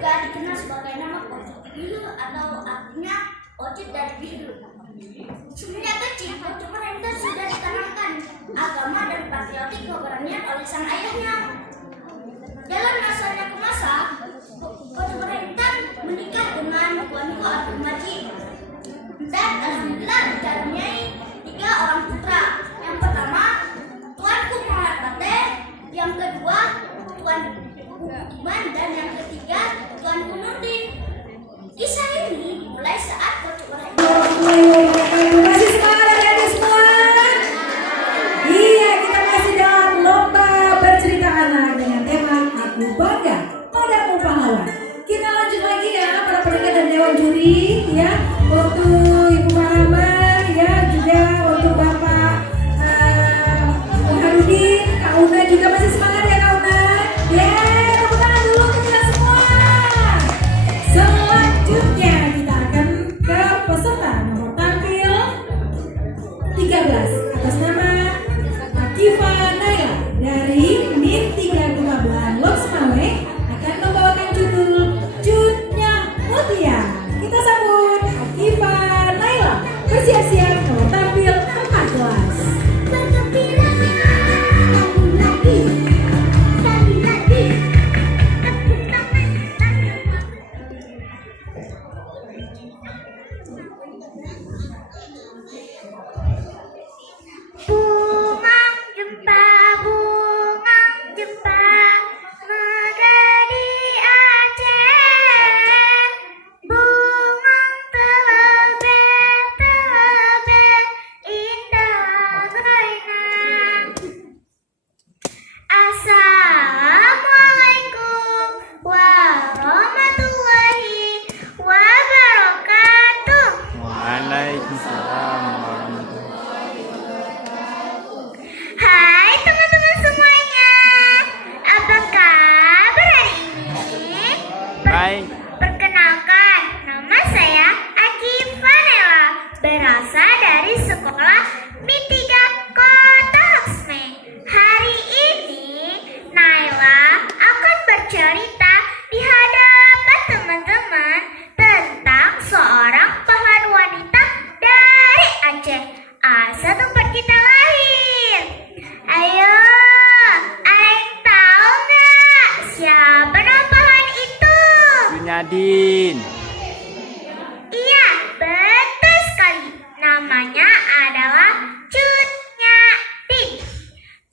juga dikenal sebagai nama Ocit Biru atau artinya Ocit dari Biru. Semenjak kecil, Kocok Merendah sudah ditanamkan agama dan patriotik keberanian oleh sang ayahnya. Dalam masanya ke masa, Kocok Merendah menikah dengan Tuanku Abdul Majid. Dan alhamdulillah dikaruniai 3 orang putra. Yang pertama, Tuanku Muhammad Fateh, yang kedua, Tuanku Iman, dan yang ketiga, Tuanku Nurdin. Kisah ini dimulai saat Kocok Merendah. Masih semangat adik-adik semua? Iya, kita masih dalam lomba bercerita anak dengan tema Aku Bangga Padamu Pahlawan. Kita lanjut lagi ya para pendengar dan dewan juri ya. Untuk Ibu Marama ya, juga untuk Bapak Harudin, Kak Una juga masih semangat ya Kak Una. Ya, tepuk tangan dulu untuk kita semua. Selanjutnya kita akan ke peserta nomor tampil 13 atas nama Akifa Naila dari NIM 3 Gumabelan Loksmawe akan membawakan judul Cutnya Mutia. Kita sambut Akifa Naila. Bersiap-siap nomor tampil 14. Perkenalkan, nama saya Akifa Naila, berasal dari sekolah MIN 3 Kota Loksmawe. Hari ini Naila akan bercerita di hadapan teman-teman tentang seorang pahlawan wanita dari Aceh, asal tempat kita lahir. Ayo, ada yang tahu nggak siapa nama pahlawan itu? Nadine. Iya, betul sekali. Namanya adalah Cut Nyadin.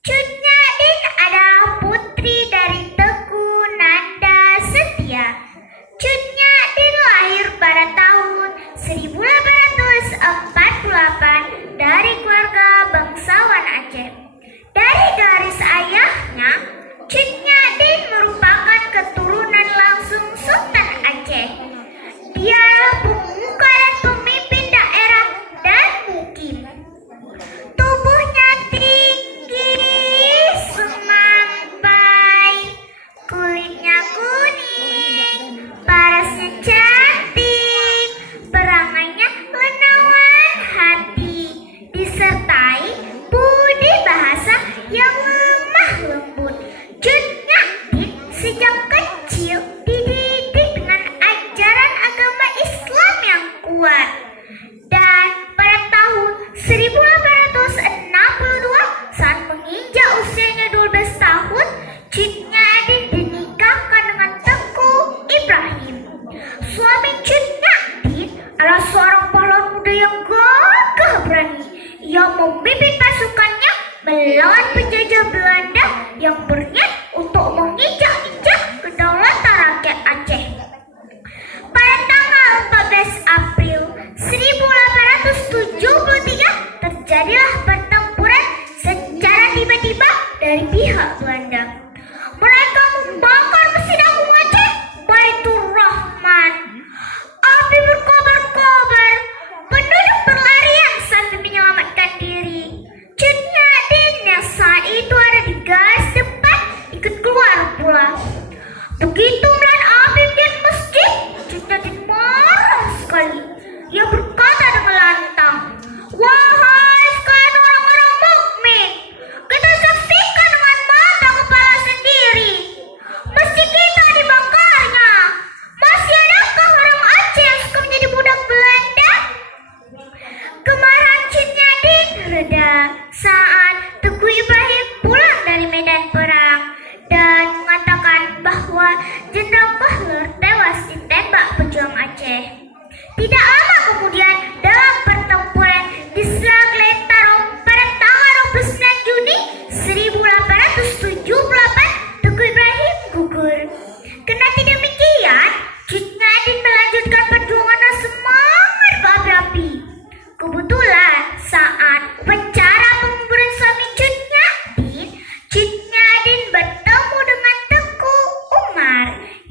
Cut Nyadin adalah putri dari Teku Nanda Setia. Cut Nyadin lahir pada tahun 1848 dari keluarga bangsawan Aceh. Dari garis ayahnya, Cut Nyadin merupakan keturunan langsung Sultan Aceh. Dialah pemuka dan pemimpin daerah dan mukim. Tubuhnya tinggi, semampai, kulitnya kuning, parasnya cantik, perangainya menawan hati, disertai budi bahasa yang lemah lembut. Cut Nyadin sejak kecil dididik dengan ajaran agama Islam yang kuat. Dan pada tahun 1862 saat menginjak usianya 12 tahun, Cut Nyadin dinikahkan dengan Teku Ibrahim. Suami Cut Nyadin adalah seorang pahlawan muda yang gagah berani yang memimpin pasukannya melawan penjajah Belanda yang berniat untuk menginjak-injak kedaulatan rakyat Aceh. Pada tanggal 14 April 1873 terjadilah pertempuran secara tiba-tiba dari pihak Belanda. Mereka membakar mesin agung Aceh, Baitur Rahman. Api berkobar-kobar, penduduk berlarian sambil menyelamatkan diri. Cut Nyadin yang saat itu ada di garis depan ikut keluar pula. Begitu melihat api di masjid, Cut Nyadin marah sekali. Ia berkata dengan lantang, "Wahai sekalian orang-orang mukmin, kita saksikan dengan mata kepala sendiri masjid kita dibakarnya.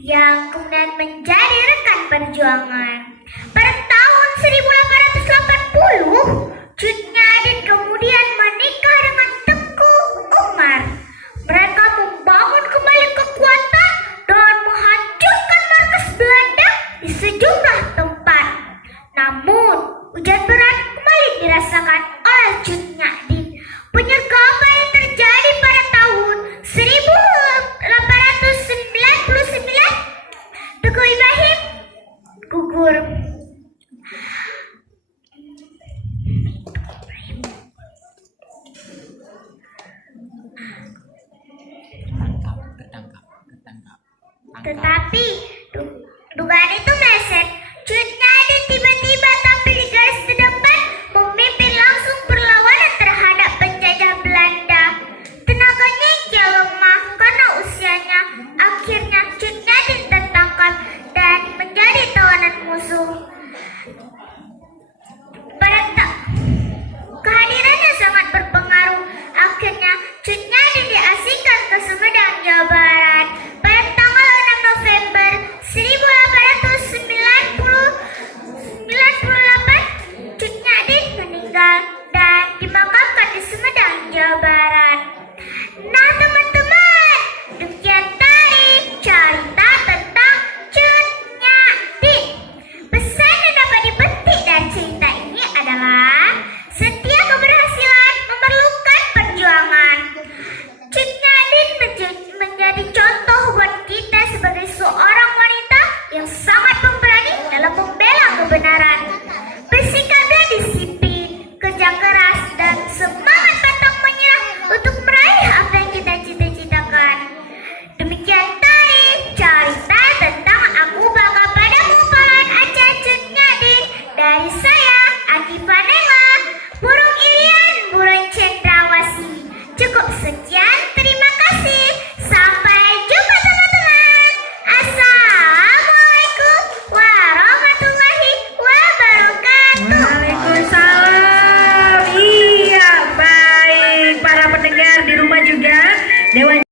yang kemudian menjadi rekan perjuangan. Pada tahun 1880, Cut Nyadin kemudian menikah dengan Tengku Umar. Mereka membangun kembali kekuatan dan menghancurkan markas Belanda di sejumlah tempat. Namun, hujan berat kembali dirasakan oleh Cut Nyadin. Penyergapan yang terjadi pada tahun 1899, Teguh Ibrahim gugur. Tetapi dugaan itu meleset. Cut Nyadin tiba-tiba tampil di garis terdepan, memimpin langsung perlawanan terhadap penjajah Belanda. Tenaganya yang lemah karena usianya. Akhirnya Cut Nyadin tertangkap dan menjadi tawanan musuh. Kehadirannya sangat berpengaruh. Akhirnya Cut Nyadin diasingkan ke Sumedang, Jawa Barat. Pada tanggal 6 November 1898, Cut Nyadin meninggal dan dimakamkan di Sumedang, Jawa Barat. Nah teman-teman, demikian tadi cerita tentang Cut Nyadin. Pesan yang dapat dipetik dari cerita ini adalah setiap keberhasilan memerlukan perjuangan. Cut Nyadin menjadi contoh buat kita sebagai seorang wanita yang sangat pemberani dalam membela kebenaran. Bersikaplah disiplin, kerja keras, dan semangat pantang menyerah untuk meraih apa yang kita cita-citakan. Demikian tadi cerita tentang Aku Bangga Padamu Pahlawan Aceh Cut Nyadin dari saya, Aki Vanela, burung Irian, burung cendrawasih. Cukup sekian, terima kasih. Sampai jumpa teman-teman. Assalamualaikum warahmatullahi wabarakatuh. Waalaikumsalam. Iya, baik para pendengar di rumah juga. Dewan